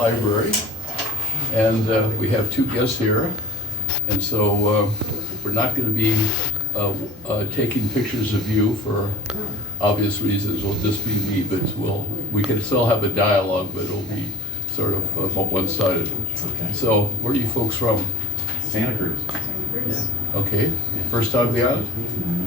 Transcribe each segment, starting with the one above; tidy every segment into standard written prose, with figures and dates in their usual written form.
library, and we have two guests here, and so we're not going to be taking pictures of you for obvious reasons. It'll just be me, but we can still have a dialogue, but it'll be sort of one-sided. Okay. So, where are you folks from? Santa Cruz. Okay, first time beyond?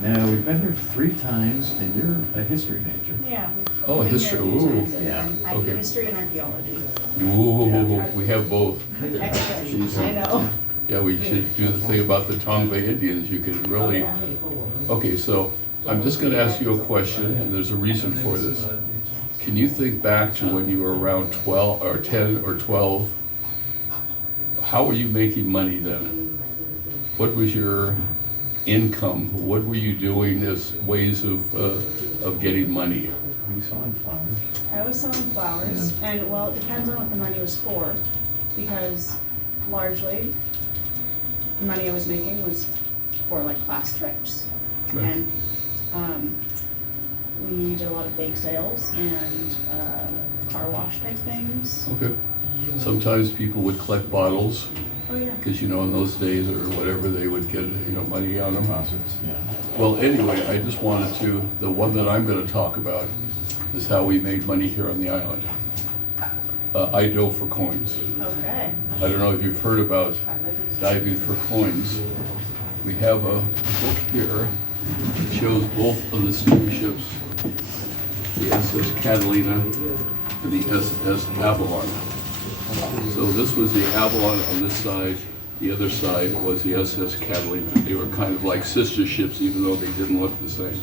No, we've been here 3 times, and you're a history major. Yeah. Oh, We've been history, here a few ooh. times, and Yeah. I do Okay. history and archaeology. Ooh, we have both. Excellent, I know. Yeah, we should do the thing about the Tongva Indians. You can really. Okay, so I'm just going to ask you a question, and there's a reason for this. Can you think back to when you were around 12 or 10 or 12? How were you making money then? What was your income? What were you doing as ways of getting money? We saw in flowers. I was selling flowers, and well, it depends on what the money was for, because largely, the money I was making was for like class trips. Right. And we did a lot of bake sales and car wash type things. Okay. Sometimes people would collect bottles, Oh, yeah. because in those days or whatever, they would get money on them. Deposits, yeah. Well, anyway, I just wanted to, the one that I'm going to talk about is how we made money here on the island. I dove for coins. Okay. I don't know if you've heard about diving for coins. We have a book here that shows both of the steamships, the SS Catalina and the SS Avalon. So this was the Avalon on this side, the other side was the SS Catalina. They were kind of like sister ships, even though they didn't look the same.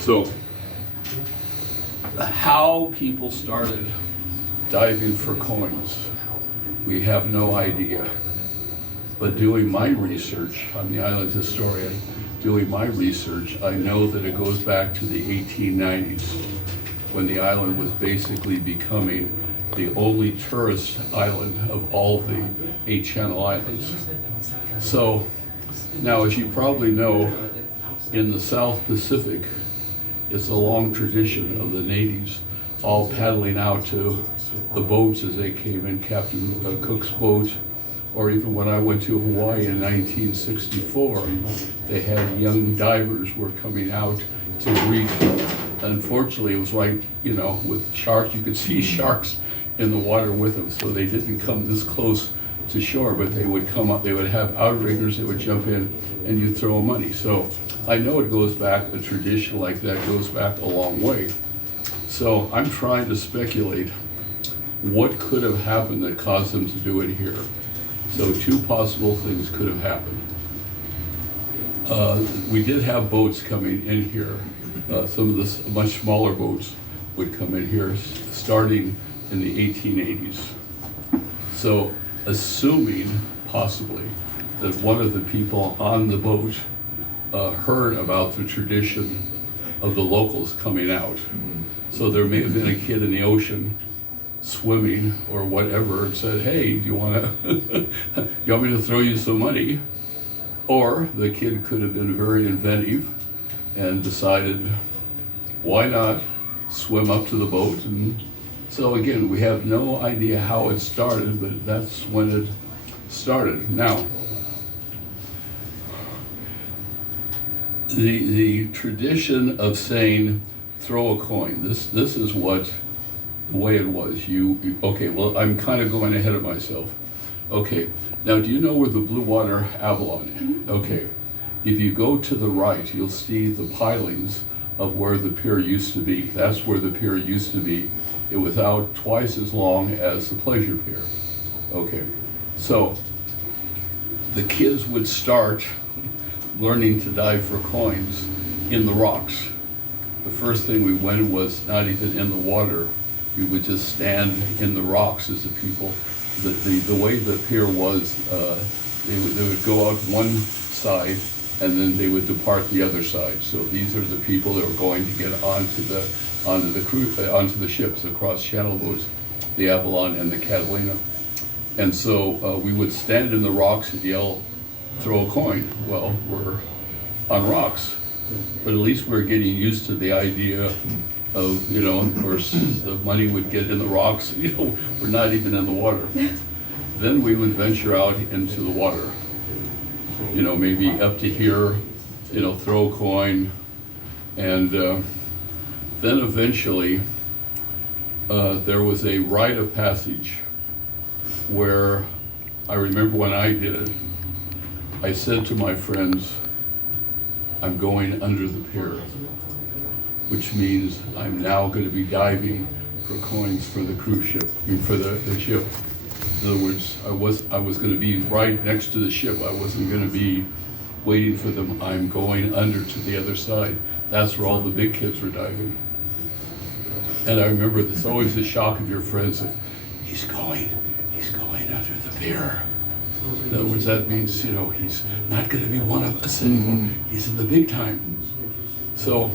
So how people started diving for coins, we have no idea. But doing my research, I'm the island historian, doing my research, I know that it goes back to the 1890s, when the island was basically becoming the only tourist island of all the 8 Channel Islands. So now, as you probably know, in the South Pacific, it's a long tradition of the natives all paddling out to the boats as they came in, Captain Cook's boat, or even when I went to Hawaii in 1964, they had young divers were coming out to greet. Unfortunately, it was right, with sharks, you could see sharks in the water with them, so they didn't come this close to shore, but they would come up, they would have outriggers, they would jump in, and you'd throw them money. So I know it goes back, a tradition like that goes back a long way. So I'm trying to speculate what could have happened that caused them to do it here. So 2 possible things could have happened. We did have boats coming in here. Some of the much smaller boats would come in here starting in the 1880s. So assuming possibly that one of the people on the boat heard about the tradition of the locals coming out. So there may have been a kid in the ocean swimming or whatever and said, hey, do you want me to throw you some money? Or the kid could have been very inventive and decided, why not swim up to the boat? And so again, we have no idea how it started, but that's when it started. Now, the tradition of saying, throw a coin, this is what, the way it was. Okay, well, I'm kind of going ahead of myself. Okay, now do you know where the Blue Water Avalon is? Okay, if you go to the right, you'll see the pilings of where the pier used to be. That's where the pier used to be. It was out twice as long as the Pleasure Pier. Okay, so the kids would start learning to dive for coins in the rocks. The first thing we went was not even in the water. We would just stand in the rocks as the people. The way the pier was, they would go out one side and then they would depart the other side. So these are the people that were going to get onto the ships, the cross-channel boats, the Avalon and the Catalina. And so we would stand in the rocks and yell, throw a coin. Well, we're on rocks, but at least we're getting used to the idea of, of course, the money would get in the rocks, we're not even in the water. Then we would venture out into the water, maybe up to here, throw a coin, and then eventually there was a rite of passage where I remember when I did it, I said to my friends, I'm going under the pier, which means I'm now going to be diving for coins for the cruise ship, for the ship. In other words, I was going to be right next to the ship. I wasn't going to be waiting for them. I'm going under to the other side. That's where all the big kids were diving. And I remember there's always the shock of your friends of, he's going under the pier. In other words, that means, he's not going to be one of us anymore. He's in the big time. So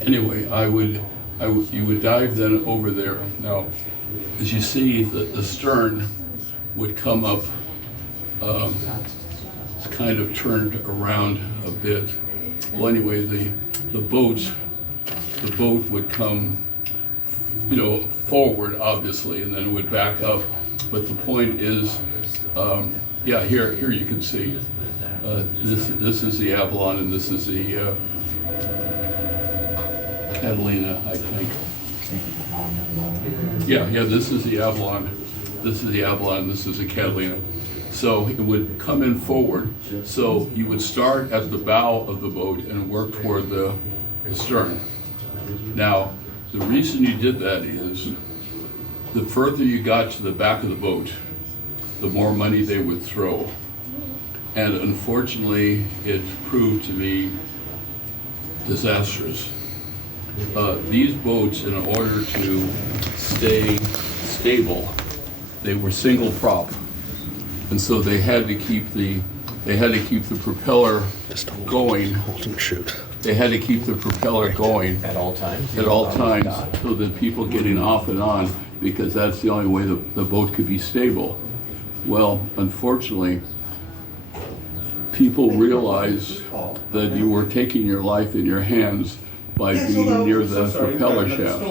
anyway, you would dive then over there. Now, as you see, the stern would come up, kind of turned around a bit. Well, anyway, the boat would come, forward, obviously, and then it would back up. But the point is, here you can see, this is the Avalon, and this is the Catalina, I think. Yeah, this is the Avalon. This is the Avalon, this is the Catalina. So it would come in forward. So you would start at the bow of the boat and work toward the stern. Now, the reason you did that is the further you got to the back of the boat, the more money they would throw. And unfortunately, it proved to be disastrous. These boats, in order to stay stable, they were single prop, and so they had to keep the propeller going. They had to keep the propeller going At all times? at all times, so that people getting off and on, because that's the only way the boat could be stable. Well, unfortunately, people realized that you were taking your life in your hands by being near the propeller shaft.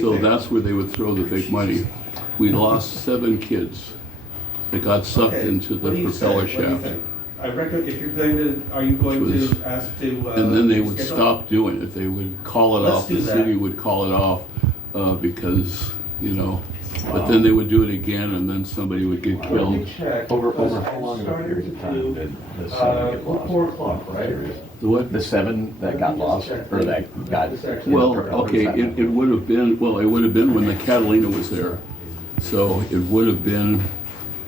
So that's where they would throw the big money. We lost 7 kids that got sucked into the propeller shaft. I reckon if you're going to, are you going to ask to? And then they would stop doing it. They would call it Let's off. do The that. city would call it off because, but then they would do it again, and then somebody would get killed. Over how long of a period of time did the 7 get lost? 4 o'clock, right? The what? The 7 that got lost, or that got in the Well, propeller, okay, was that- it would have been, when the Catalina was there. So it would have been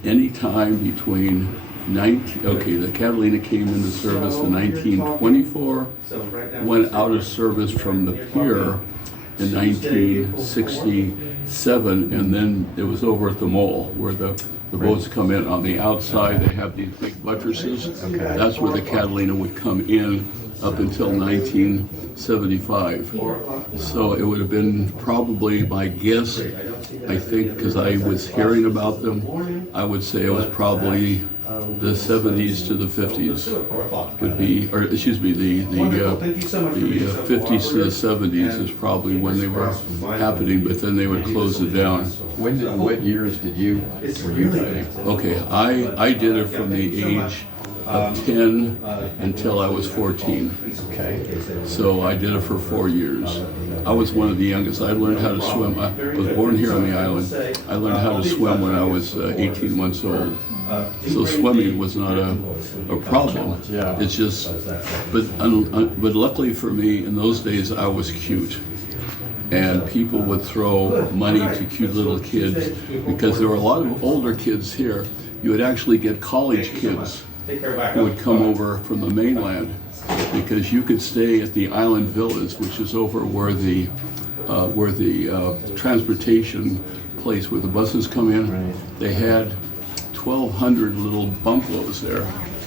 any time between the Catalina came into service in 1924, So right now. went out of service from the pier in 1967, and then it was over at the mole where the boats come in on the outside. They have these big buttresses. That's where the Catalina would come in up until 1975. So it would have been probably, my guess, I think, because I was hearing about them, I would say it was probably the 70s to the 50s would be, or excuse me, the 50s to the 70s is probably when they were happening, but then they would close it down. What years were you doing? Okay, I did it from the age of 10 until I was 14. Okay. So I did it for 4 years. I was one of the youngest. I learned how to swim. I was born here on the island. I learned how to swim when I was 18 months old. So swimming was not a problem. Yeah. It's just, but luckily for me, in those days, I was cute. And people would throw money to cute little kids because there were a lot of older kids here. You would actually get college kids who would come over from the mainland because you could stay at the island villas, which is over where the transportation place where the buses come in. They had 1,200 little bungalows there.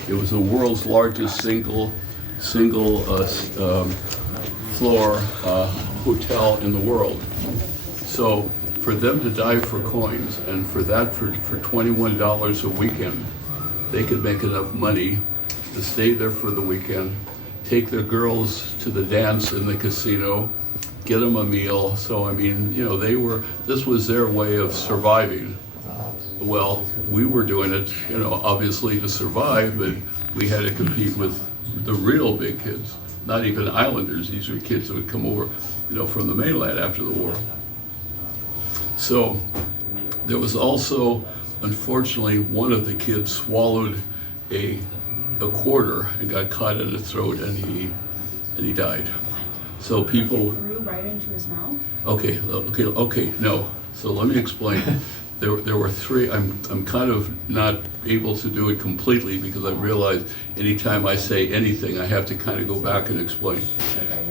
It was the world's largest single floor hotel in the world. So for them to dive for coins, and for that for $21 a weekend, they could make enough money to stay there for the weekend, take their girls to the dance in the casino, get them a meal. So, I mean, you know, this was their way of surviving. Well, we were doing it, you know, obviously to survive, but we had to compete with the real big kids, not even islanders. These were kids that would come over, you know, from the mainland after the war. So there was also, unfortunately, one of the kids swallowed a quarter and got caught in the throat, and he died. So people. It grew right into his mouth? Okay, no. So let me explain. There were three. I'm kind of not able to do it completely because I realize anytime I say anything, I have to kind of go back and explain.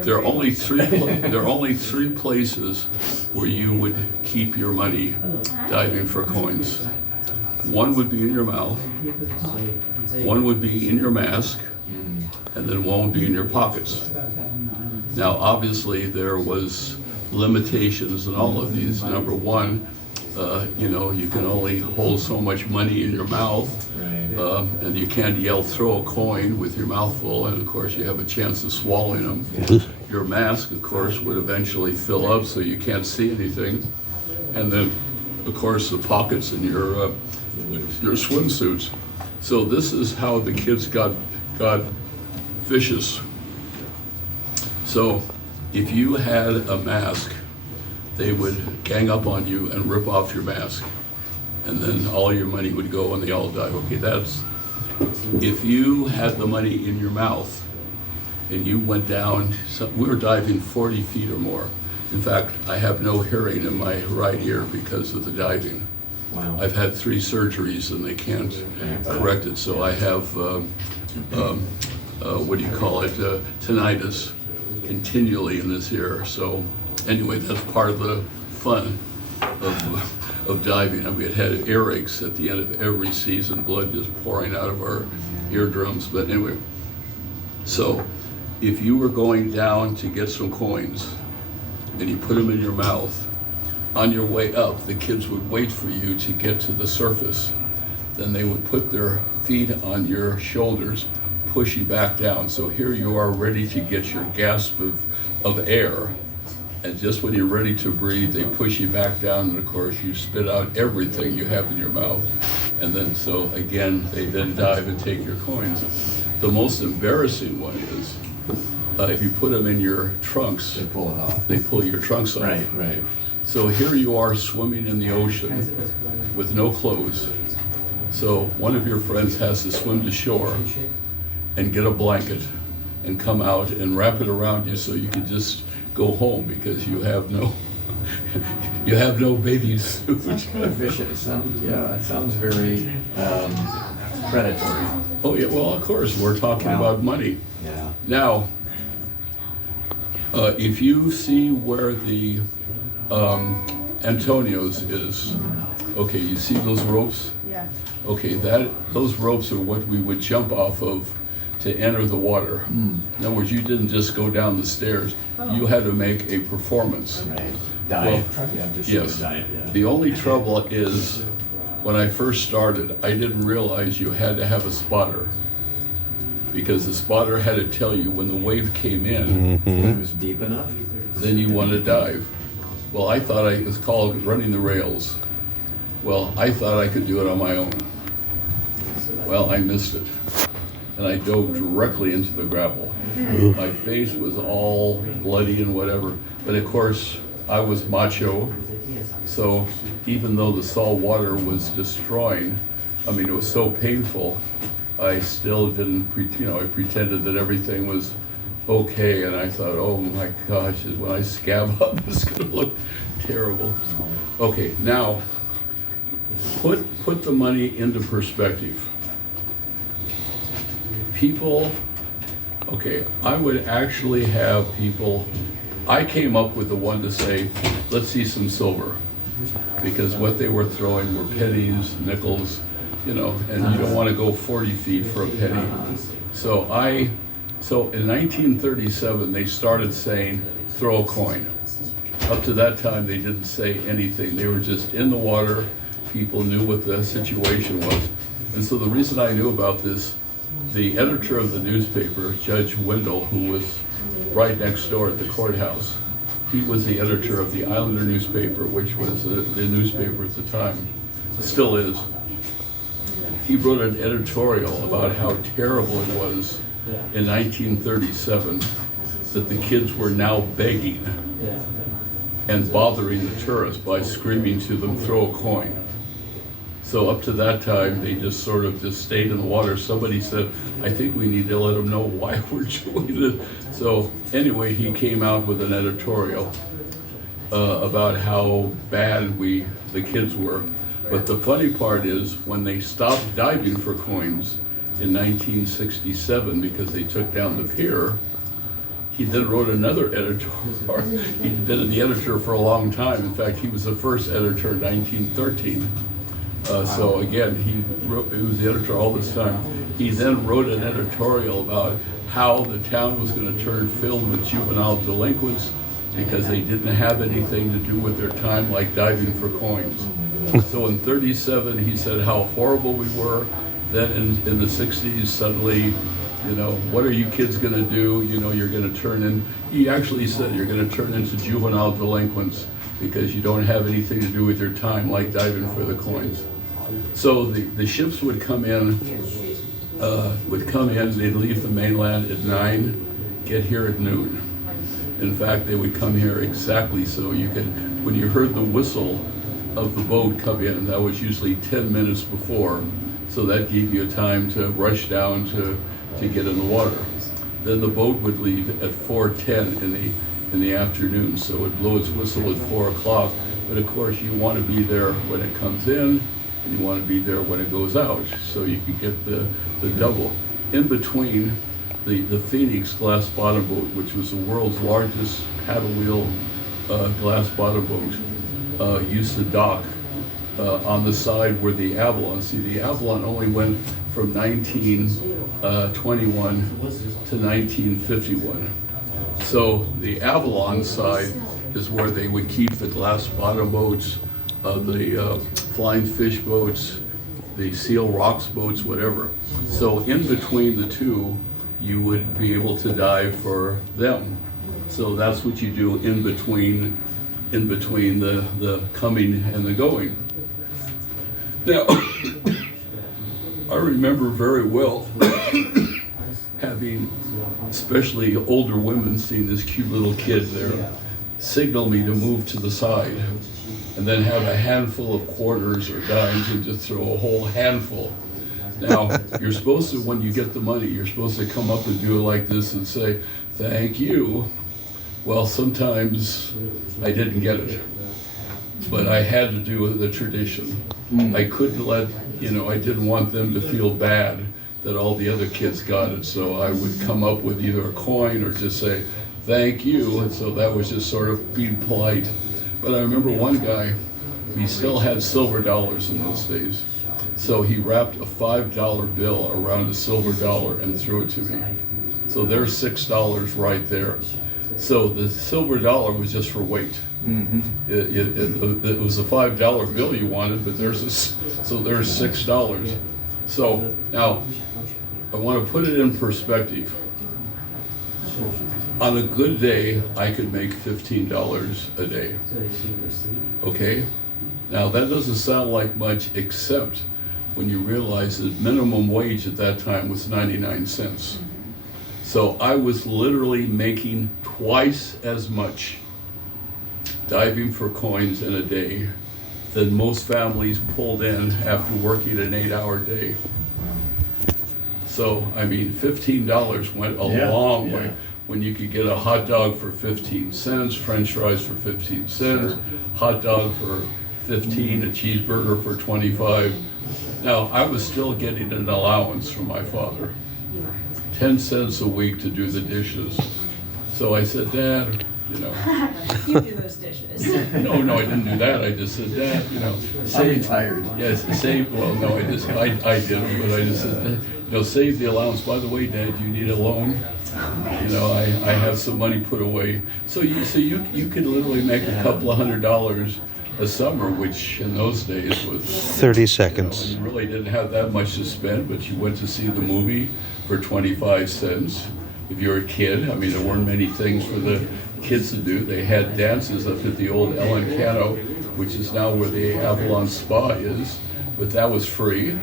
There are only three places where you would keep your money diving for coins. One would be in your mouth, one would be in your mask, and then one would be in your pockets. Now, obviously, there was limitations in all of these. Number one, you know, you can only hold so much money in your mouth, and you can't throw a coin with your mouth full, and of course you have a chance of swallowing them. Your mask, of course, would eventually fill up so you can't see anything. And then, of course, the pockets in your swimsuits. So this is how the kids got vicious. So if you had a mask, they would gang up on you and rip off your mask, and then all your money would go and they all die. Okay, that's, if you had the money in your mouth and you went down, we were diving 40 feet or more. In fact, I have no hearing in my right ear because of the diving. Wow. I've had 3 surgeries and they can't correct it, so I have, what do you call it, tinnitus continually in this ear. So anyway, that's part of the fun of diving. And we had earaches at the end of every season, blood just pouring out of our eardrums. But anyway, so if you were going down to get some coins and you put them in your mouth, on your way up, the kids would wait for you to get to the surface. Then they would put their feet on your shoulders, push you back down. So here you are ready to get your gasp of air. And just when you're ready to breathe, they push you back down, and of course you spit out everything you have in your mouth. And then, so again, they then dive and take your coins. The most embarrassing one is, if you put them in your trunks, They pull it off. they pull your trunks off. Right. So here you are swimming in the ocean with no clothes. So one of your friends has to swim to shore and get a blanket and come out and wrap it around you so you can just go home because you have no baby suit. Sounds kind of vicious. It sounds very predatory. Oh yeah, well of course we're talking about money. Yeah. Now, if you see where the Antonio's is, okay, you see those ropes? Yeah. Okay, those ropes are what we would jump off of to enter the water. In other words, you didn't just go down the stairs. You had to make a performance. Right. Diet. Yes. Diet, yeah. The only trouble is, when I first started, I didn't realize you had to have a spotter. Because the spotter had to tell you when the wave came in, It was deep enough. then you want to dive. Well, I thought it was called running the rails. Well, I thought I could do it on my own. Well, I missed it. And I dove directly into the gravel. My face was all bloody and whatever. But of course, I was macho. So even though the salt water was destroying, I mean, it was so painful, I still didn't, I pretended that everything was okay. And I thought, oh my gosh, when I scab up, it's gonna look terrible. Okay, now, put the money into perspective. People, okay, I would actually have people, I came up with the one to say, let's see some silver. Because what they were throwing were pennies, nickels, and you don't want to go 40 feet for a penny. So in 1937, they started saying, throw a coin. Up to that time, they didn't say anything. They were just in the water. People knew what the situation was. And so the reason I knew about this, the editor of the newspaper, Judge Wendell, who was right next door at the courthouse, He was the editor of the Islander newspaper, which was the newspaper at the time, still is. He wrote an editorial about how terrible it was in 1937 that the kids were now begging and bothering the tourists by screaming to them, "Throw a coin." So up to that time, they just sort of just stayed in the water. Somebody said, I think we need to let them know why we're doing it. So anyway, he came out with an editorial about how bad the kids were. But the funny part is, when they stopped diving for coins in 1967 because they took down the pier, he then wrote another editorial. He'd been the editor for a long time. In fact, he was the first editor in 1913. So again, he was the editor all this time. He then wrote an editorial about how the town was going to turn filled with juvenile delinquents because they didn't have anything to do with their time like diving for coins. So in 37, he said how horrible we were. Then in the 60s, suddenly, what are you kids going to do? You're going to turn in, he actually said, you're going to turn into juvenile delinquents because you don't have anything to do with your time like diving for the coins. So the ships would come in, they'd leave the mainland at 9, get here at noon. In fact, they would come here exactly so you could, when you heard the whistle of the boat come in, that was usually 10 minutes before, so that gave you time to rush down to get in the water. Then the boat would leave at 4:10 in the afternoon, so it would blow its whistle at 4 o'clock. But of course, you want to be there when it comes in, and you want to be there when it goes out, so you can get the double. In between, the Phoenix glass bottom boat, which was the world's largest paddle wheel glass bottom boat, used to dock on the side where the Avalon. See, the Avalon only went from 1921 to 1951. So the Avalon side is where they would keep the glass bottom boats, the flying fish boats, the seal rocks boats, whatever. So in between the two, you would be able to dive for them. So that's what you do in between the coming and the going. Now, I remember very well having, especially older women, seeing this cute little kid there, signal me to move to the side, and then have a handful of quarters or dimes and just throw a whole handful. Now, you're supposed to, when you get the money, you're supposed to come up and do it like this and say, "Thank you." Well, sometimes I didn't get it, but I had to do the tradition. I couldn't let, I didn't want them to feel bad that all the other kids got it, so I would come up with either a coin or just say, "Thank you," and so that was just sort of being polite. But I remember one guy, he still had silver dollars in those days, so he wrapped a $5 bill around a silver dollar and threw it to me. So there's $6 right there. So the silver dollar was just for weight. Mm-hmm. It was a $5 bill you wanted, but there's $6. So now I want to put it in perspective. On a good day, I could make $15 a day. Okay? Now that doesn't sound like much, except when you realize that minimum wage at that time was 99 cents. So I was literally making twice as much diving for coins in a day than most families pulled in after working an 8-hour day. So, I mean, $15 went a long way. When you could get a hot dog for 15 cents, French fries for 15 cents, hot dog for 15, a cheeseburger for 25. Now, I was still getting an allowance from my father, 10 cents a week to do the dishes. So I said, "Dad, You do those dishes. No, I didn't do that. I just said, "Dad, I'm tired. Yes, save." Well, no, I didn't, but I just said, "Save the allowance. By the way, Dad, do you need a loan? I have some money put away." So you could literally make a couple of $100 a summer, which in those days was 30 seconds. You really didn't have that much to spend, but you went to see the movie for 25 cents. If you're a kid, I mean, there weren't many things for the kids to do. They had dances up at the old El Encanto, which is now where the Avalon Spa is, but that was free.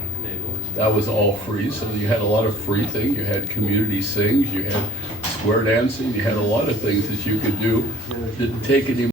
That was all free, so you had a lot of free things. You had community sings, you had square dancing, you had a lot of things that you could do. Didn't take any